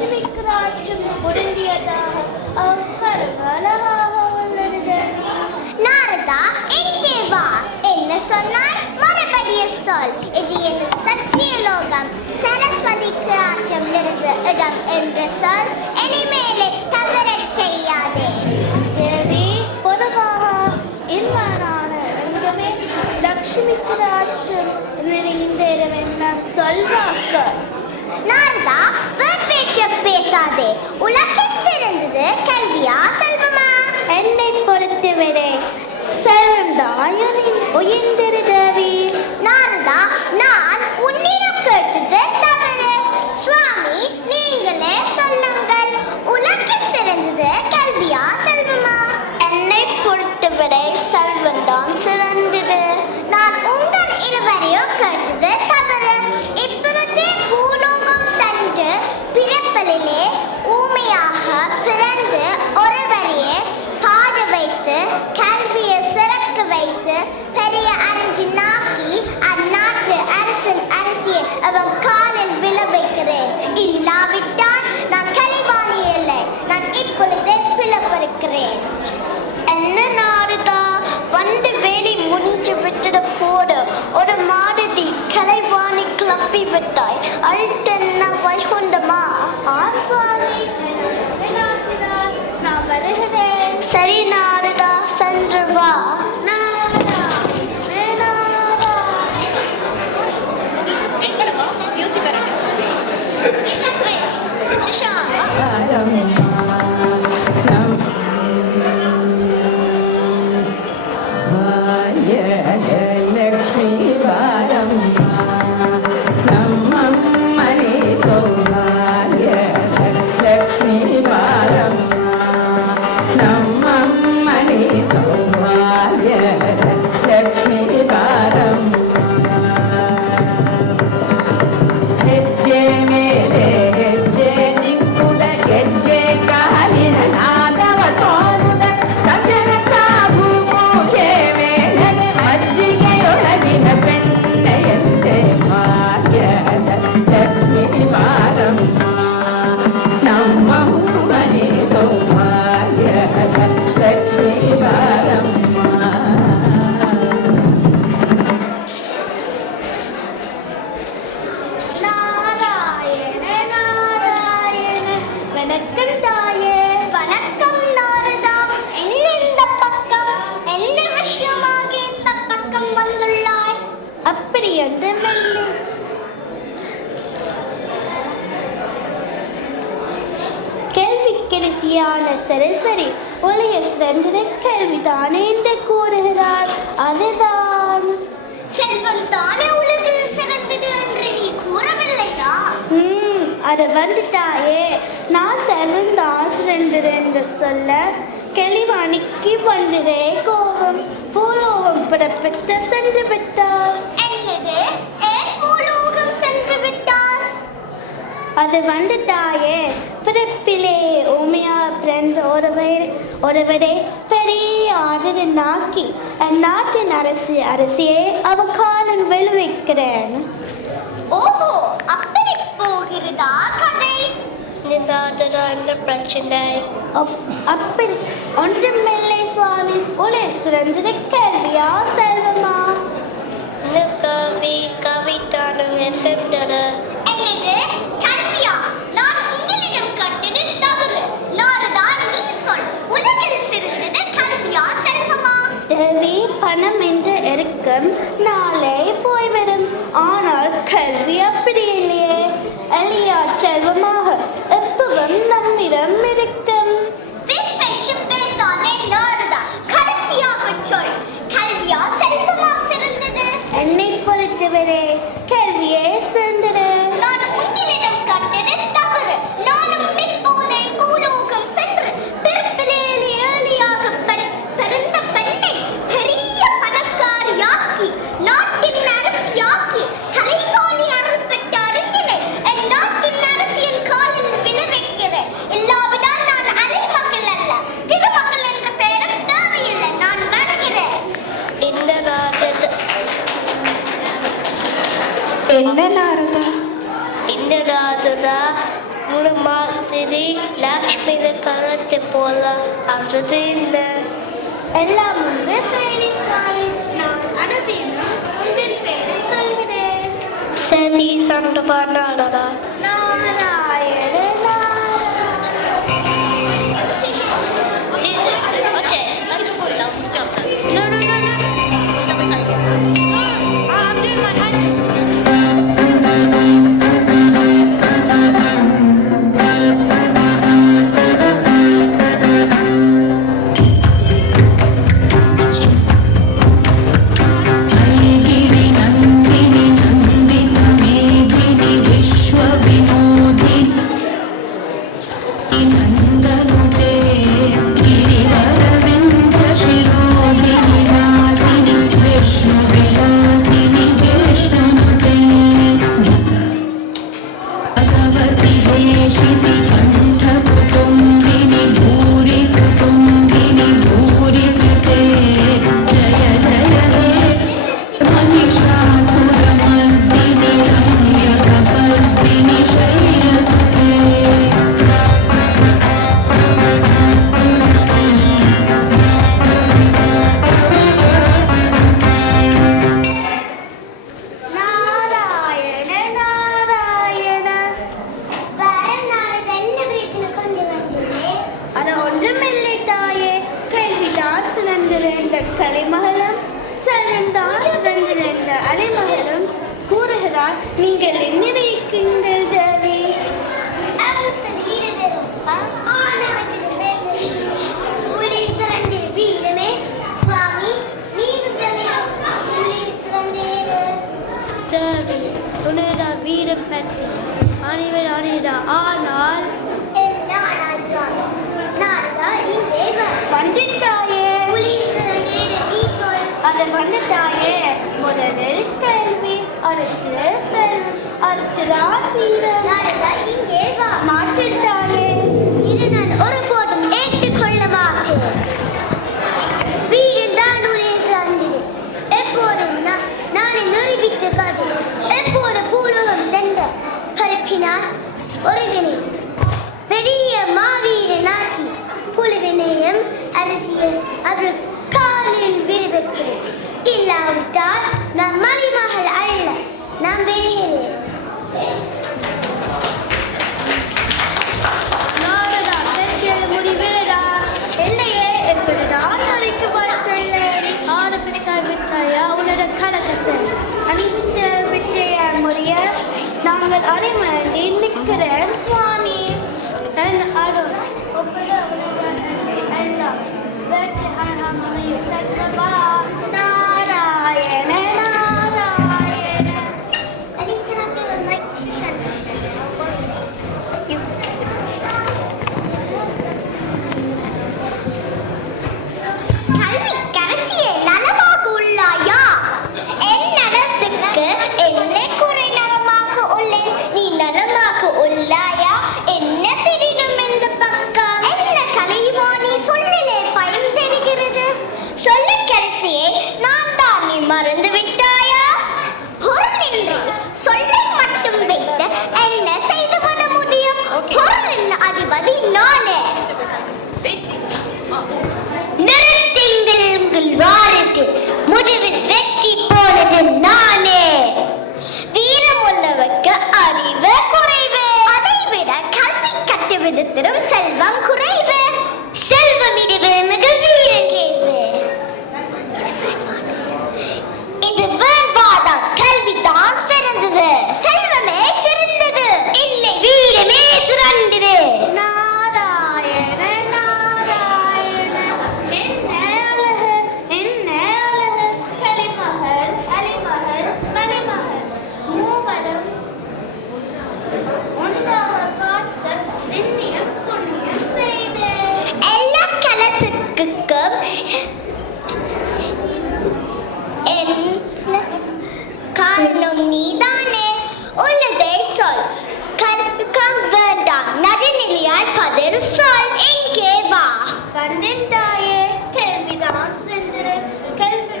லட்சுமிக்கு ராஜ்யம் பொருந்தியதாக அழகாக உள்ளது தேவி. நாரதா, எங்கே வா. என்ன சொன்னாய்? மறுபடியும் சொல். இது என் சத்தியலோகம். சரஸ்வதிக்கு ராஜ்யம் நிறைந்த இடம் என்று சொல். இனிமேலே தவறச் செய்யாதே. தேவி, பொதுவாக இன்வாரான இடமே லட்சுமிக்கு ராஜ்யம் நிறைந்த இடம் என்ன சொல்வாக்க. நாரதா, வெறுப்பேச்சு பேசாதே. உலகில் சிறந்தது கல்வியா செல்வமா? என்னை பொறுத்தவரை செல்வம்தான் உயர்ந்தது தேவி. நாரதா, நான் உன்னிடம் கேட்டது தவறு. சுவாமி, நீங்களே சொல்லுங்கள். உலகில் சிறந்தது கல்வியா செல்வமா? என்னை பொறுத்தவரை செல்வம்தான் சிறந்தது. நான் உங்கள் இருவரையும் கேட்டது தவறு. இப்பொழுது பூலோகம் சென்று பிறப்பலிலே ஊமையாக பிறந்து ஒருவரையே பாட வைத்து கல்வியை சிறக்க வைத்து பெரிய அறிஞனாக்கி அந்நாட்டு அரசன் அரசியை அவன் காலில் விழ வைக்கிறேன். இல்லாவிட்டால் நான் கலைவாணி இல்லை. நான் இப்பொழுதே பிளப்பறுக்கிறேன். என்ன நாரதா, வந்து வேலை முடிஞ்சு விட்டது போடு. ஒரு மாதத்தை கலைவாணி கிளப்பி விட்டாய். அடுத்தென்ன வைகுண்டமா? ஆம் சுவாமி, நான் வருகிறேன். சரி நாரதா, சென்று வா. சரஸ்வதி உலக சிறந்த கேள்விதானே என்று கூறுகிறார். அதுதான் செல்வம் தானே உலகில் சிறந்தது என்று நீ கூறவில்லையா? அது வந்துட்டாயே. நான் செல்வம் தான் சிறந்தது என்று சொல்ல கெளிவாணிக்கு வந்ததே கோபம். பூலோகம் புறப்பட்டு சென்று விட்டார். என்னது? ஏன் பூலோகம் சென்று விட்டார்? அது வந்துட்டாயே. பிறப்பிலே ஊமையா பிறந்த ஒருவரே பெரிய ஆதரனாக்கி அந்நாட்டின் அரசியை அவ காலில் விளைவிக்கிறேன். ஓஹோ, அப்படி போகிறதா கதை? என்ன பிரச்சனை? அப்படி ஒன்றுமில்லை சுவாமி. உலக சிறந்தது கல்வியா செல்வமா? கவிதான சென்றது. என்னது? கல்வியா? நான் உங்களிடம் கட்டது தவறு. நாரதா, நீ சொல். உலகில் சிறந்தது கல்வியா செல்வமா? தேவி, பணம் என்று இருக்கும் நாளே போய்விடும். ஆனால் கல்வி அப்படி இல்லையே. எளியா செல்வமாக எப்பவும் நம்மிடம் இருக்கும். பேச்சு பேசாதே நாரதா. கடைசியாக சொல். கல்வியா செல்வமா சிறந்தது? என்னை பொறுத்தவரை கல்வியே சிறந்தது. நான் உங்களிடம் கட்டது தவறு. நானும் இப்போதே பூலோகம் சென்று பிறப்பிலே ஏழியாக பிறந்த பெண்ணை பெரிய பணக்காரியாக்கி நாட்டின் அரசியாக்கி கலைவாணி அருள் பெற்ற அறிஞனை என் நாட்டின் அரசியல் காலில் விழ வைக்கிறேன். இல்லாவிட்டால் நான் அலைமக்கள் அல்ல, திருமக்கள் என்ற பெயரும் தேவையில்லை. நான் வருகிறேன். என்ன நாரதா? இந்த நாரதா, உன மாதிரி லக்ஷ்மி கரத்தை போல அது இல்லை. எல்லாம் வந்து சரி சாமி. நான் அனுப்பினா உங்கள் பேரை சொல்கிறேன். சரி சண்டை பண்ணாடா. கலைமகளும் சரந்தான் சிறந்திருந்த அலைமகளும் கூறுகிறார், நீங்கள் என்ன நினைக்கிறீர்கள் தேவி? உன்னோட வீரம் பற்றி அனைவர் அணிடா. ஆனால் வந்துட்டாயே அதை வந்துட்டாயே. முதலில் கல்வி, அடுத்து செல்வம், அடுத்துதான் வீரம். இங்கே மாற்றிட்டாயே. இது நான் ஒருபோதும் ஏற்றுக்கொள்ள மாட்டேன். வீரம் தான் உடைய சார்ந்தது. எப்போதும் நானே நிரூபித்து காட்டுவேன். எப்போது பூலோகம் சென்ற பரப்பினார் ஒருவினை பெரிய மாவீரனாக்கி புலிவினையும் அரசியல் அவர் காலில் விரிவிற்கு இல்லாவிட்டால் நான் மலிமகள் அல்ல. நான் பெறுகிறேன். முடிவிடா இல்லையே எப்படிதான் அறிக்கை பார்த்தேன். ஆரம்பித்து கைவிட்டாயா உன்னோட கலக்கத்தை அணிவித்து விட்டே முடிய நாங்கள் அரைமணி நிற்கிறேன் சுவாமி. நாராயண நாராயண. கல்வி கரசியே நலமாக உள்ளாயா? என் நலத்துக்கு என்ன குறை? நலமாக உள்ளேன். நீ நலமாக உள்ளாயா? என்ன தெரியும் இந்த பக்கம்? என்ன கலைவாணி சொல்லிலே பயம் தெரிகிறது. சொல்ல கரசியே, நான் தான் நீ மறந்து விட்டாயா? பொருள் என்று சொல்லை மட்டும் வைத்து என்ன செய்து வர முடியும்? பொருளின் அதிபதி நானே. நிறுத்திங்கள் வாரிட்டு முடிவில் வெற்றி போனது நானே. வீரம் உள்ளவர்க்கு அறிவு குறைவு. அதை விட கல்வி கட்டுவிதத்திலும் செல்வம் குறைவு. செல்வம் இது மிகு வீரன் கேள்வி. இது வேண்பாதான். கல்விதான் சிறந்தது. செல்வமே சிறந்தது இல்லை, வீரமே சிறந்தது. நாராயண நாராயண. என்ன அழகு, என்ன அழகு. கலைமகள் அலைமகள் மலைமகள் மூவரும் ஒன்றாக பார்த்து நிர்ணயம் புண்ணியம் செய்து எல்லா கலத்துக்கும் காரணம் நீதானே. உள்ளதை சொல். கற்கம் வேண்டாம். நடுநிலையாய் பதில் சொல். எங்கே வா. கண்டின்றாயே. கேள்விதான் சென்று கல்வி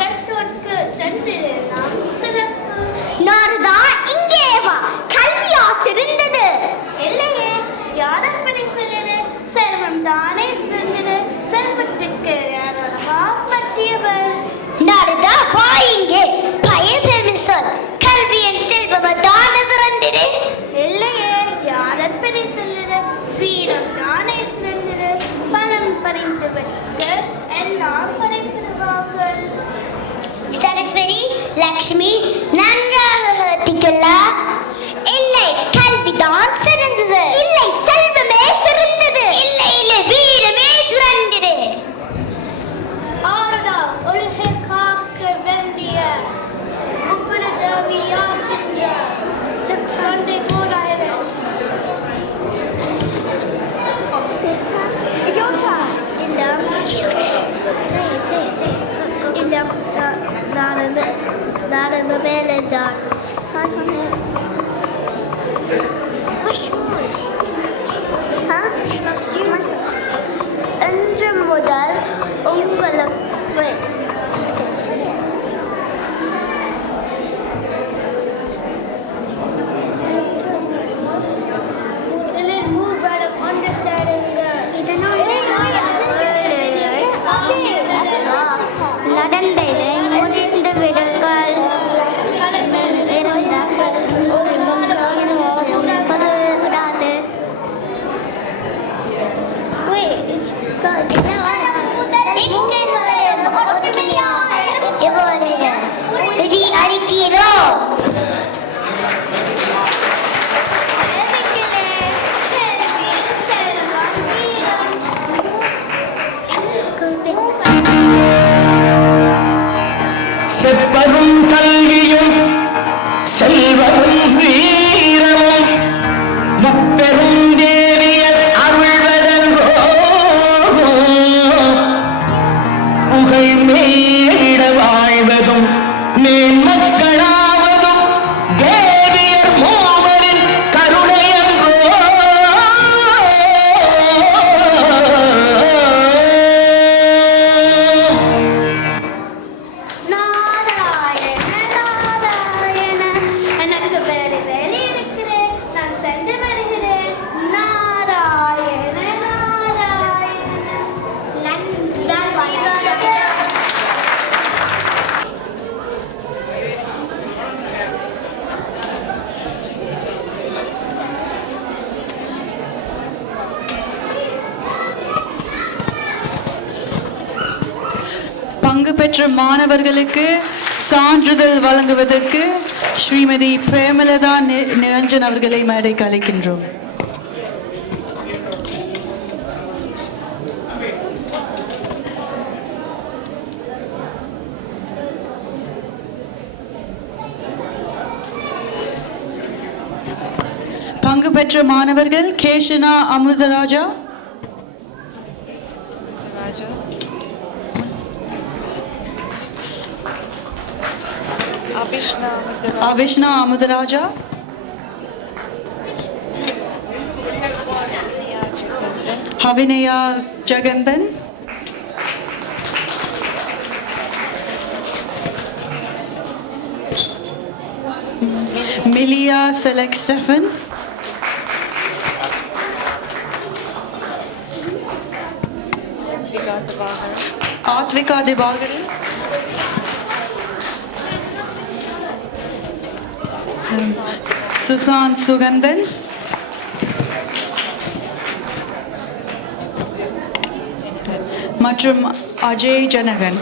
கற்றோர்க்கு சென்று நாம் சிறப்பு. நாரதா, இங்கே வா. கல்வியா சிறந்தது. ராஜேஸ்வரி லக்ஷ்மி நன்றாக திகழா. இல்லை, கல்விதான் சிறந்தது. இல்லை, செல்வமே சிறந்தது. இல்லை இல்லை, வீரமே சிறந்தது. ஆரடா ஒழுகை காக்க வேண்டிய உபரதவியா செஞ்ச சண்டை போகாது. நான் மேலே தான் இன்று முதல் உங்களுக்கு நடந்ததை முடிந்து விடுங்கள். செப்பரும் கல்வியும் செல்வமும் வீரமும் முப்பெரும் தேவியர் அருள்வதன்றோ புகழ் மேலிட வாழ்வதும் மேன்மக்களாவதும் தேவியர் மூவரின் கருணையன்றோ. பங்கு பெற்ற மாணவர்களுக்கு சான்றிதழ் வழங்குவதற்கு ஸ்ரீமதி பிரேமலதா நிரஞ்சன் அவர்களை மேடைக்கு அழைக்கின்றோம். பங்கு பெற்ற மாணவர்கள் கேஷனா அமுதராஜா, அவிஷ்ணா அமுதராஜா, ஹவினயா ஜெகந்தன், மிலியா செலக் ஸ்டெஃபன், ஆத்விகா திவாகரன், சுசாந்த் சுகந்தன், மற்றும் அஜய் ஜனகன்.